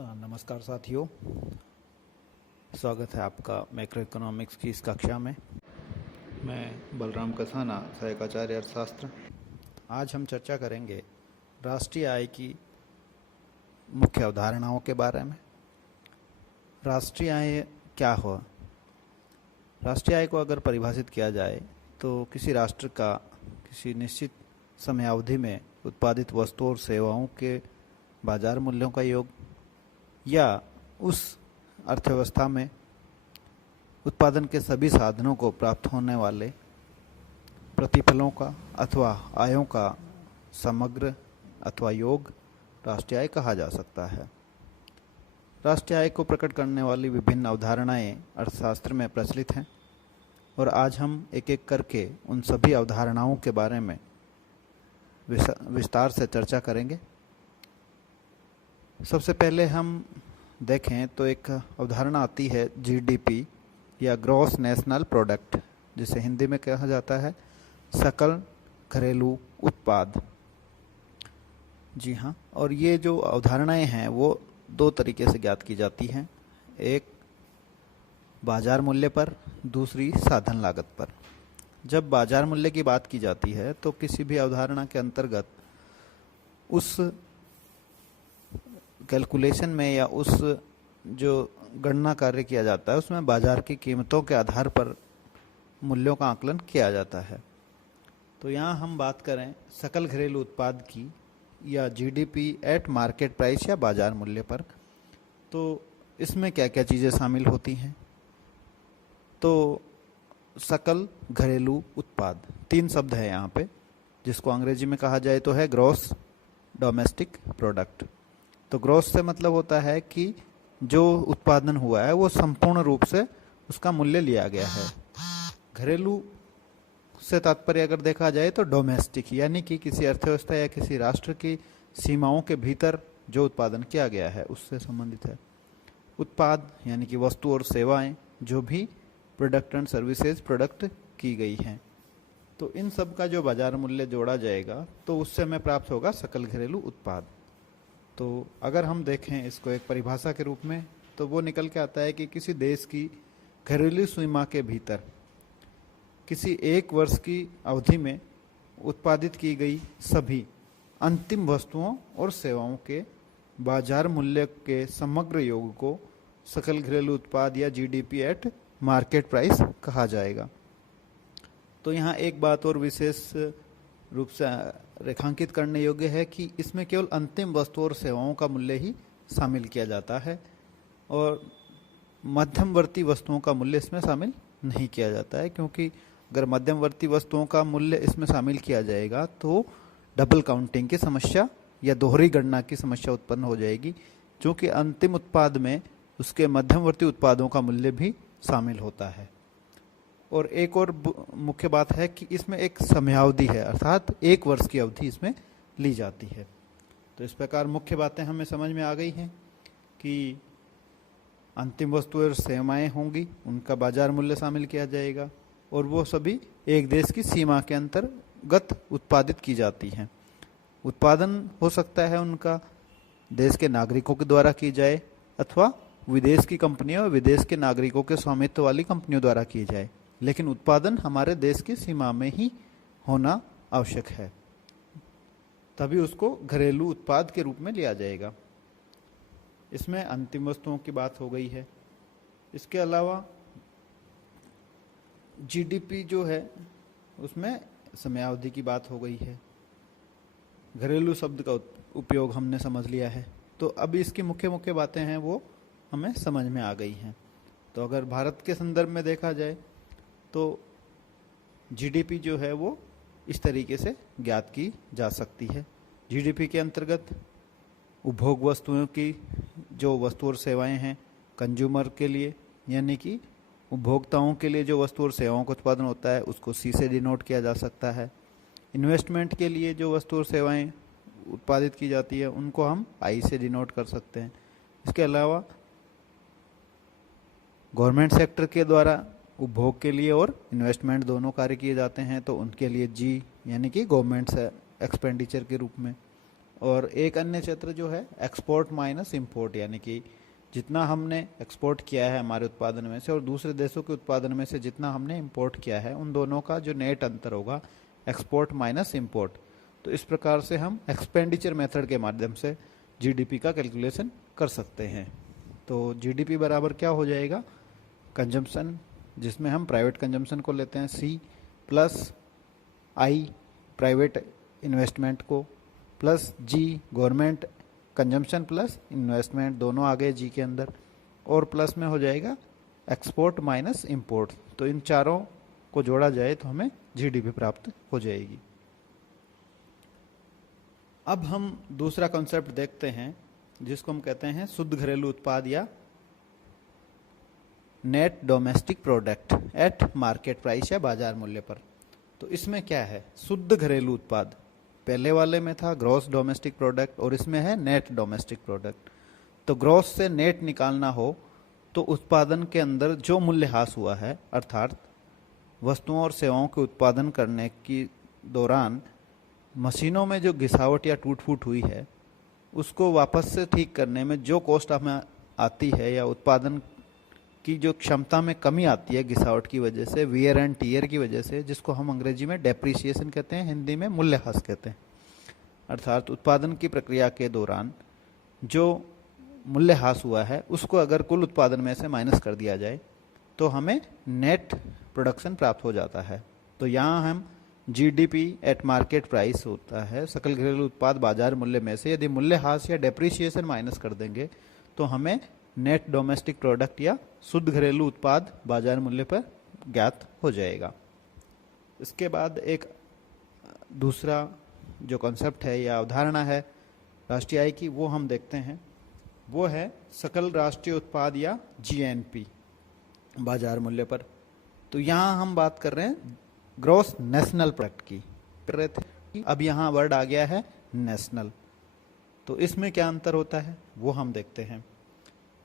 नमस्कार साथियों, स्वागत है आपका मैक्रो इकोनॉमिक्स की इस कक्षा में। मैं बलराम कसाना, सहायक आचार्य अर्थशास्त्र। आज हम चर्चा करेंगे राष्ट्रीय आय की मुख्य अवधारणाओं के बारे में। राष्ट्रीय आय क्या हो? राष्ट्रीय आय को अगर परिभाषित किया जाए तो किसी राष्ट्र का किसी निश्चित समयावधि में उत्पादित वस्तुओं और सेवाओं के बाजार मूल्यों का योग, या उस अर्थव्यवस्था में उत्पादन के सभी साधनों को प्राप्त होने वाले प्रतिफलों का अथवा आयों का समग्र अथवा योग राष्ट्रीय आय कहा जा सकता है। राष्ट्रीय आय को प्रकट करने वाली विभिन्न अवधारणाएं अर्थशास्त्र में प्रचलित हैं और आज हम एक एक करके उन सभी अवधारणाओं के बारे में विस्तार से चर्चा करेंगे। सबसे पहले हम देखें तो एक अवधारणा आती है जीडीपी या ग्रॉस नेशनल प्रोडक्ट, जिसे हिंदी में कहा जाता है सकल घरेलू उत्पाद। जी हाँ, और ये जो अवधारणाएं हैं वो दो तरीके से ज्ञात की जाती हैं, एक बाजार मूल्य पर, दूसरी साधन लागत पर। जब बाजार मूल्य की बात की जाती है तो किसी भी अवधारणा के अंतर्गत उस कैलकुलेशन में या उस जो गणना कार्य किया जाता है उसमें बाजार की कीमतों के आधार पर मूल्यों का आकलन किया जाता है। तो यहाँ हम बात करें सकल घरेलू उत्पाद की या जीडीपी एट मार्केट प्राइस या बाजार मूल्य पर, तो इसमें क्या क्या चीज़ें शामिल होती हैं। तो सकल घरेलू उत्पाद, तीन शब्द है यहाँ पे, जिसको अंग्रेजी में कहा जाए तो है ग्रॉस डोमेस्टिक प्रोडक्ट। तो ग्रॉस से मतलब होता है कि जो उत्पादन हुआ है वो संपूर्ण रूप से उसका मूल्य लिया गया है। घरेलू से तात्पर्य अगर देखा जाए तो डोमेस्टिक, यानी कि किसी अर्थव्यवस्था या किसी राष्ट्र की सीमाओं के भीतर जो उत्पादन किया गया है उससे संबंधित है। उत्पाद यानी कि वस्तु और सेवाएं जो भी प्रोडक्ट एंड सर्विसेज प्रोडक्ट की गई हैं, तो इन सब का जो बाजार मूल्य जोड़ा जाएगा तो उससे हमें प्राप्त होगा सकल घरेलू उत्पाद। तो अगर हम देखें इसको एक परिभाषा के रूप में तो वो निकल के आता है कि किसी देश की घरेलू सीमा के भीतर किसी एक वर्ष की अवधि में उत्पादित की गई सभी अंतिम वस्तुओं और सेवाओं के बाजार मूल्य के समग्र योग को सकल घरेलू उत्पाद या जीडीपी एट मार्केट प्राइस कहा जाएगा। तो यहाँ एक बात और विशेष रूप से रेखांकित करने योग्य है कि इसमें केवल अंतिम वस्तुओं और सेवाओं का मूल्य ही शामिल किया जाता है और मध्यमवर्ती वस्तुओं का मूल्य इसमें शामिल नहीं किया जाता है, क्योंकि अगर मध्यमवर्ती वस्तुओं का मूल्य इसमें शामिल किया जाएगा तो डबल काउंटिंग की समस्या या दोहरी गणना की समस्या उत्पन्न हो जाएगी, क्योंकि अंतिम उत्पाद में उसके मध्यमवर्ती उत्पादों का मूल्य भी शामिल होता है। और एक और मुख्य बात है कि इसमें एक समयावधि है, अर्थात एक वर्ष की अवधि इसमें ली जाती है। तो इस प्रकार मुख्य बातें हमें समझ में आ गई हैं कि अंतिम वस्तुएं और सेवाएं होंगी, उनका बाजार मूल्य शामिल किया जाएगा और वो सभी एक देश की सीमा के अंतर्गत उत्पादित की जाती हैं। उत्पादन हो सकता है उनका देश के नागरिकों के द्वारा की जाए अथवा विदेश की कंपनियों और विदेश के नागरिकों के स्वामित्व वाली कंपनियों द्वारा की जाए, लेकिन उत्पादन हमारे देश की सीमा में ही होना आवश्यक है, तभी उसको घरेलू उत्पाद के रूप में लिया जाएगा। इसमें अंतिम वस्तुओं की बात हो गई है। इसके अलावा जीडीपी जो है उसमें समयावधि की बात हो गई है। घरेलू शब्द का उपयोग हमने समझ लिया है, तो अब इसकी मुख्य मुख्य बातें हैं वो हमें समझ में आ गई हैं। तो अगर भारत के संदर्भ में देखा जाए तो जीडीपी जो है वो इस तरीके से ज्ञात की जा सकती है। जीडीपी के अंतर्गत उपभोग वस्तुओं की जो वस्तु और सेवाएं हैं कंज्यूमर के लिए, यानी कि उपभोक्ताओं के लिए जो वस्तु और सेवाओं का उत्पादन होता है उसको सी से डिनोट किया जा सकता है। इन्वेस्टमेंट के लिए जो वस्तु और सेवाएं उत्पादित की जाती है उनको हम आई से डिनोट कर सकते हैं। इसके अलावा गवर्नमेंट सेक्टर के द्वारा उपभोग के लिए और इन्वेस्टमेंट दोनों कार्य किए जाते हैं, तो उनके लिए जी यानी कि गवर्नमेंट एक्सपेंडिचर के रूप में। और एक अन्य क्षेत्र जो है एक्सपोर्ट माइनस इंपोर्ट, यानी कि जितना हमने एक्सपोर्ट किया है हमारे उत्पादन में से और दूसरे देशों के उत्पादन में से जितना हमने इंपोर्ट किया है, उन दोनों का जो नेट अंतर होगा एक्सपोर्ट माइनस इंपोर्ट। तो इस प्रकार से हम एक्सपेंडिचर मेथड के माध्यम से जीडीपी का कैलकुलेशन कर सकते हैं। तो जीडीपी बराबर क्या हो जाएगा, कंजम्पशन जिसमें हम प्राइवेट कंजम्पशन को लेते हैं सी, प्लस आई प्राइवेट इन्वेस्टमेंट को, प्लस जी गवर्नमेंट कंजम्पशन प्लस इन्वेस्टमेंट, दोनों आ गए जी के अंदर, और प्लस में हो जाएगा एक्सपोर्ट माइनस इंपोर्ट। तो इन चारों को जोड़ा जाए तो हमें जीडीपी प्राप्त हो जाएगी। अब हम दूसरा कॉन्सेप्ट देखते हैं जिसको हम कहते हैं शुद्ध घरेलू उत्पाद या net domestic product at market price या बाजार मूल्य पर। तो इसमें क्या है, शुद्ध घरेलू उत्पाद, पहले वाले में था ग्रॉस डोमेस्टिक प्रोडक्ट और इसमें है नेट डोमेस्टिक प्रोडक्ट। तो ग्रॉस से नेट निकालना हो तो उत्पादन के अंदर जो मूल्यह्रास हुआ है, अर्थात वस्तुओं और सेवाओं के उत्पादन करने की दौरान मशीनों में जो घिसावट या टूट फूट हुई है, उसको वापस से ठीक करने में जो कॉस्ट हमें आती है या उत्पादन की जो क्षमता में कमी आती है घिसावट की वजह से, वियर एंड टीयर की वजह से, जिसको हम अंग्रेजी में डेप्रिसिएशन कहते हैं, हिंदी में मूल्यह्रास कहते हैं। अर्थात उत्पादन की प्रक्रिया के दौरान जो मूल्यह्रास हुआ है उसको अगर कुल उत्पादन में से माइनस कर दिया जाए तो हमें नेट प्रोडक्शन प्राप्त हो जाता है। तो यहाँ हम जीडीपी एट मार्केट प्राइस होता है, सकल घरेलू उत्पाद बाजार मूल्य में से यदि मूल्यह्रास या डेप्रिसिएशन माइनस कर देंगे तो हमें नेट डोमेस्टिक प्रोडक्ट या शुद्ध घरेलू उत्पाद बाजार मूल्य पर ज्ञात हो जाएगा। इसके बाद एक दूसरा जो कॉन्सेप्ट है या अवधारणा है राष्ट्रीय आय की, वो हम देखते हैं। वो है सकल राष्ट्रीय उत्पाद या जीएनपी बाजार मूल्य पर। तो यहाँ हम बात कर रहे हैं ग्रॉस नेशनल प्रोडक्ट की, कर रहे थे, अब यहाँ वर्ड आ गया है नेशनल। तो इसमें क्या अंतर होता है वो हम देखते हैं।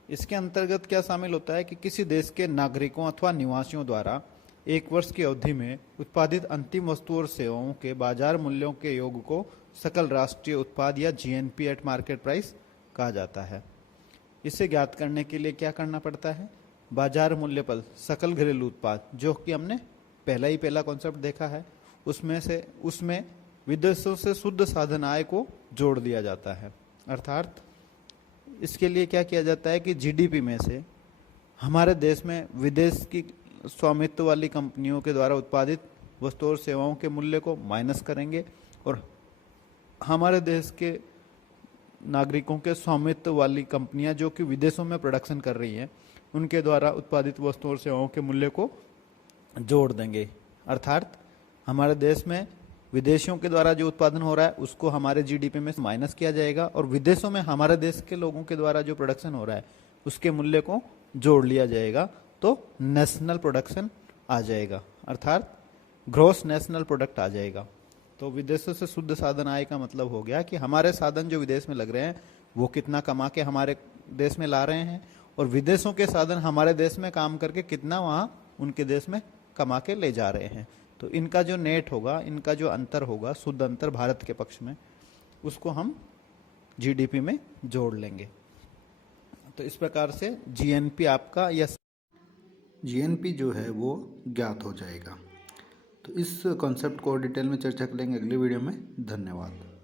इसके अंतर्गत क्या शामिल होता है कि किसी देश के नागरिकों अथवा निवासियों द्वारा एक वर्ष की अवधि में उत्पादित अंतिम वस्तु और सेवाओं के बाजार मूल्यों के योग को सकल राष्ट्रीय उत्पाद या जीएनपी एट मार्केट प्राइस कहा जाता है। इसे ज्ञात करने के लिए क्या करना पड़ता है, बाजार मूल्य पर सकल घरेलू उत्पाद, जो कि हमने पहला कॉन्सेप्ट देखा है, उसमें विदेशों से शुद्ध साधन आय को जोड़ दिया जाता है। अर्थात इसके लिए क्या किया जाता है कि जीडीपी में से हमारे देश में विदेश की स्वामित्व वाली कंपनियों के द्वारा उत्पादित वस्तुओं और सेवाओं के मूल्य को माइनस करेंगे और हमारे देश के नागरिकों के स्वामित्व वाली कंपनियां जो कि विदेशों में प्रोडक्शन कर रही हैं, उनके द्वारा उत्पादित वस्तुओं और सेवाओं के मूल्य को जोड़ देंगे। अर्थात हमारे देश में विदेशियों के द्वारा जो उत्पादन हो रहा है उसको हमारे जीडीपी में माइनस किया जाएगा और विदेशों में हमारे देश के लोगों के द्वारा जो प्रोडक्शन हो रहा है उसके मूल्य को जोड़ लिया जाएगा, तो नेशनल प्रोडक्शन आ जाएगा, अर्थात ग्रॉस नेशनल प्रोडक्ट आ जाएगा। तो विदेशों से शुद्ध साधन आय का मतलब हो गया कि हमारे साधन जो विदेश में लग रहे हैं वो कितना कमा के हमारे देश में ला रहे हैं और विदेशों के साधन हमारे देश में काम करके कितना वहाँ उनके देश में कमा के ले जा रहे हैं। तो इनका जो नेट होगा, इनका जो अंतर होगा, शुद्ध अंतर भारत के पक्ष में, उसको हम जीडीपी में जोड़ लेंगे। तो इस प्रकार से जीएनपी आपका या जीएनपी जो है वो ज्ञात हो जाएगा। तो इस कॉन्सेप्ट को डिटेल में चर्चा करेंगे अगले वीडियो में। धन्यवाद।